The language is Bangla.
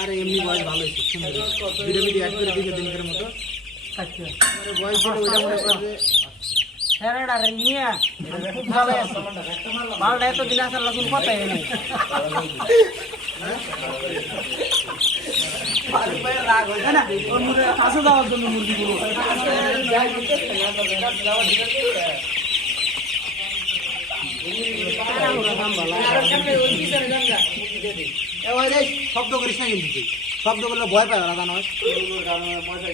আরে এমনি বয়স ভালো হয়েছে সুন্দর। ভিডিও ভিডিও অ্যাড করে দিলে দিনকের মতো। বয়স ওইটা মনে করবে রে নিয়ে। খুব ভালো আছে। মালটা এত দিন আসার লাগুন কথাই নেই না কাছে যাওয়ার জন্য মুরগিগুলো শব্দ করিস না কিন্তু তুই। শব্দ করলে ভয় পায় ওরা জানো পয়সা